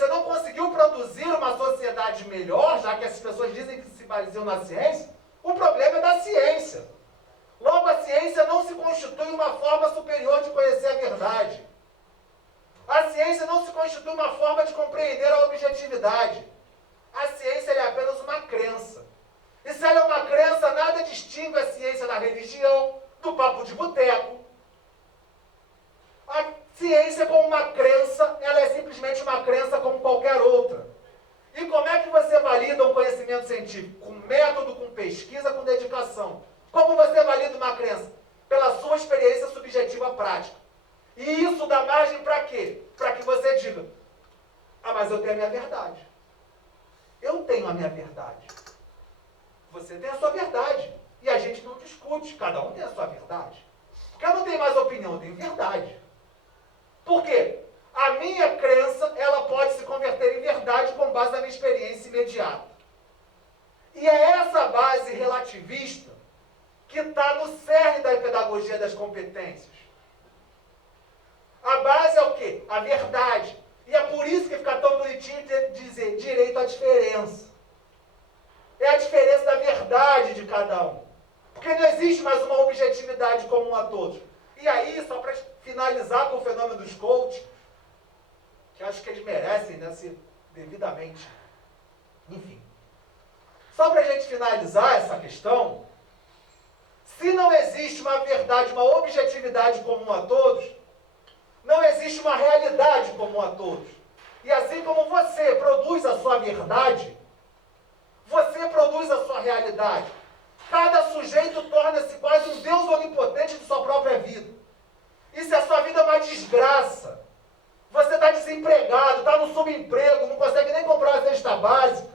ciência não conseguiu produzir uma sociedade melhor, já que as pessoas dizem que se baseiam na ciência, o problema é da ciência. Logo, a ciência não se constitui uma forma superior de conhecer a verdade. A ciência não se constitui uma forma de compreender a objetividade. A ciência é apenas uma crença. E se ela é uma crença, nada distingue a ciência da religião, do papo de boteco. A ciência, como uma crença, ela é simplesmente uma crença como qualquer outra. E como é que você valida um conhecimento científico? Com método, com pesquisa, com dedicação. Como você valida uma crença? Pela sua experiência subjetiva prática. E isso dá margem para quê? Para que você diga, mas eu tenho a minha verdade. Eu tenho a minha verdade. Você tem a sua verdade. E a gente não discute. Cada um tem a sua verdade. Porque eu não tenho mais opinião, eu tenho verdade. Por quê? A minha crença, ela pode se converter em verdade com base na minha experiência imediata. E é essa base relativista que está no cerne da pedagogia das competências. A base é o quê? A verdade. E é por isso que fica tão bonitinho dizer direito à diferença. É a diferença da verdade de cada um. Porque não existe mais uma objetividade comum a todos. E aí, só para finalizar com o fenômeno dos coaches, que acho que eles merecem, né, ser devidamente. Enfim. Só para a gente finalizar essa questão, se não existe uma verdade, uma objetividade comum a todos, não existe uma realidade comum a todos. E assim como você produz a sua verdade, você produz a sua realidade. Cada sujeito torna-se quase um Deus onipotente de sua própria vida. E se a sua vida é uma desgraça, você está desempregado, está no subemprego, não consegue nem comprar a cesta básica,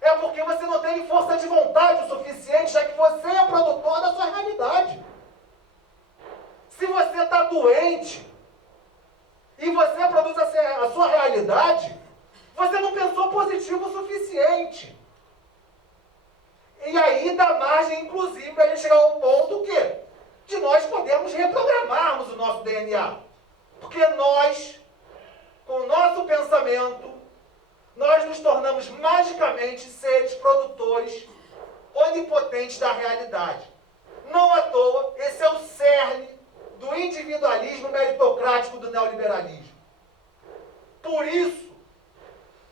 é porque você não tem força de vontade o suficiente, já que você é produtor da sua realidade. Se você está doente e você produz a sua realidade, você não pensou positivo o suficiente. E aí dá margem, inclusive, para a gente chegar ao ponto que de nós podemos reprogramarmos o nosso DNA. Porque nós, com o nosso pensamento, nós nos tornamos magicamente seres produtores onipotentes da realidade. Não à toa, esse é o cerne do individualismo meritocrático do neoliberalismo. Por isso,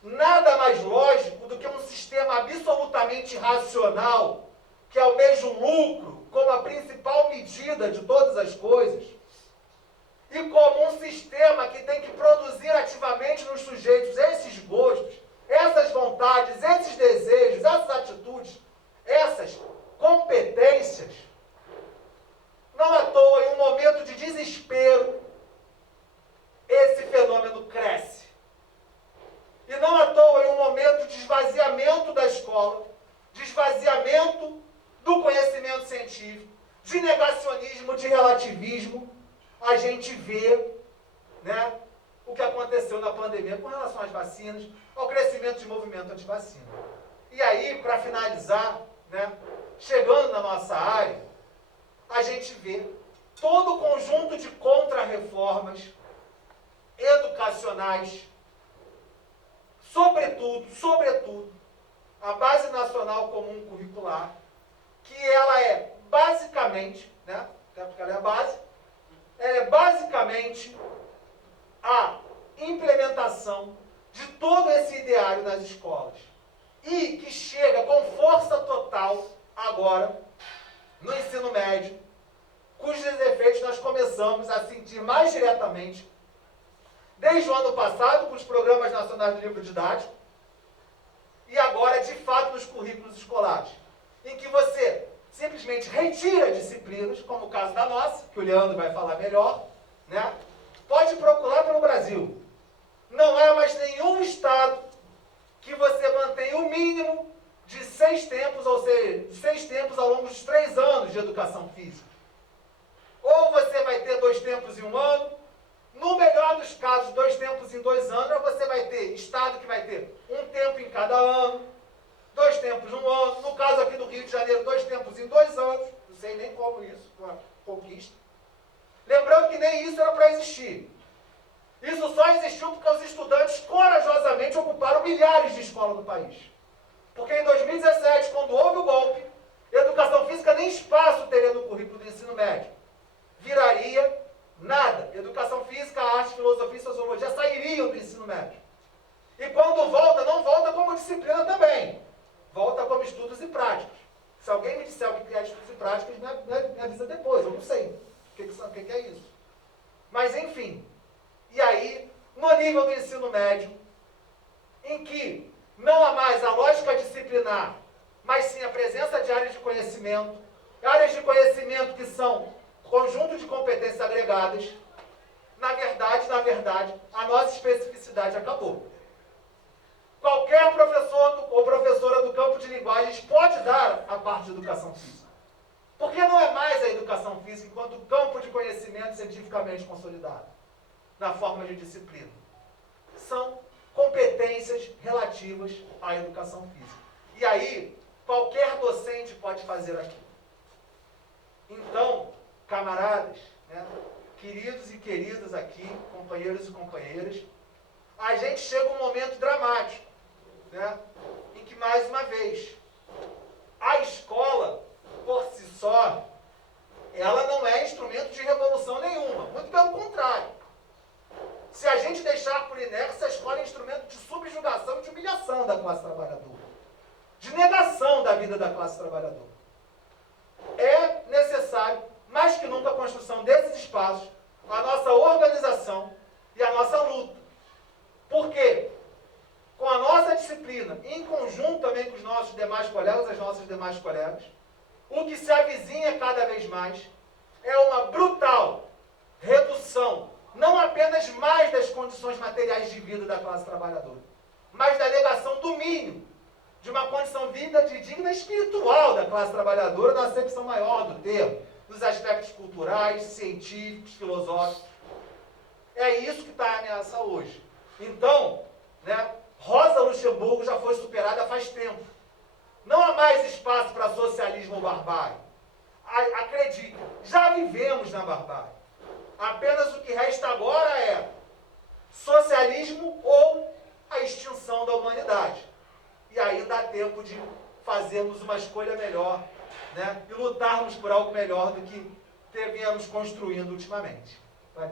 nada mais lógico do que um sistema absolutamente racional, que almeja o lucro como a principal medida de todas as coisas, e como um sistema que tem que produzir ativamente nos sujeitos esses gostos, essas vontades, esses desejos, essas atitudes, essas competências. Não à toa, em um momento de desespero, esse fenômeno cresce. E não à toa, em um momento de esvaziamento da escola, de esvaziamento do conhecimento científico, de negacionismo, de relativismo, a gente vê, né, o que aconteceu na pandemia com relação às vacinas, ao crescimento de movimento antivacina. E aí, para finalizar, né, chegando na nossa área, a gente vê todo o conjunto de contra-reformas educacionais, sobretudo, a Base Nacional Comum Curricular, que ela é basicamente, né, porque ela é a base, ela é basicamente a implementação de todo esse ideário nas escolas. E que chega com força total agora no ensino médio, cujos efeitos nós começamos a sentir mais diretamente desde o ano passado com os programas nacionais do livro didático e agora, de fato, nos currículos escolares, em que você simplesmente retira disciplinas, como o caso da nossa, que o Leandro vai falar melhor, né? Pode procurar pelo Brasil. Não há mais nenhum estado que você mantenha o mínimo de 6 tempos, ou seja, 6 tempos ao longo dos 3 anos de educação física. Ou você vai ter 2 tempos em 1 ano, no melhor dos casos, 2 tempos em 2 anos, ou você vai ter estado que vai ter 1 tempo em cada ano, 2 tempos em 1 ano, no caso aqui do Rio de Janeiro, 2 tempos em 2 anos, não sei nem como isso, uma conquista. Lembrando que nem isso era para existir. Isso só existiu porque os estudantes corajosamente ocuparam milhares de escolas do país. Porque em 2017, quando houve o golpe, educação física nem espaço teria no currículo do ensino médio. Viraria nada. Educação física, arte, filosofia e sociologia sairiam do ensino médio. E quando volta, não volta como disciplina também. Volta como estudos e práticos. Se alguém me disser o que é estudos e práticos, me avisa depois, eu não sei o que é isso. Mas enfim, e aí, no nível do ensino médio, em que não há mais a lógica disciplinar, mas sim a presença de áreas de conhecimento que são conjunto de competências agregadas, na verdade, a nossa especificidade acabou. Qualquer professor ou professora do campo de linguagens pode dar a parte de educação física. Porque não é mais a educação física enquanto campo de conhecimento cientificamente consolidado, na forma de disciplina. São competências relativas à educação física. E aí, qualquer docente pode fazer aquilo. Então, camaradas, né, queridos e queridas aqui, companheiros e companheiras, a gente chega a um momento dramático, né, em que, mais uma vez, a escola, por si só, ela não é instrumento de revolução nenhuma, muito pelo contrário. Se a gente deixar por inércia, a escola é instrumento de subjugação e de humilhação da classe trabalhadora, de negação da vida da classe trabalhadora. É necessário, mais que nunca, a construção desses espaços, a nossa organização e a nossa luta. Por quê? Com a nossa disciplina, em conjunto também com os nossos demais colegas, as nossas demais colegas, o que se avizinha cada vez mais é uma brutal redução, não apenas mais das condições materiais de vida da classe trabalhadora, mas da negação do mínimo de uma condição de vida digna espiritual da classe trabalhadora, na acepção maior do termo, nos aspectos culturais, científicos, filosóficos. É isso que está a ameaça hoje. Então, né, Rosa Luxemburgo já foi superada faz tempo. Não há mais espaço para socialismo ou barbárie. Acredite, já vivemos na barbárie. Apenas o que resta agora é socialismo ou a extinção da humanidade. E aí dá tempo de fazermos uma escolha melhor, né, e lutarmos por algo melhor do que viemos construindo ultimamente. Vai.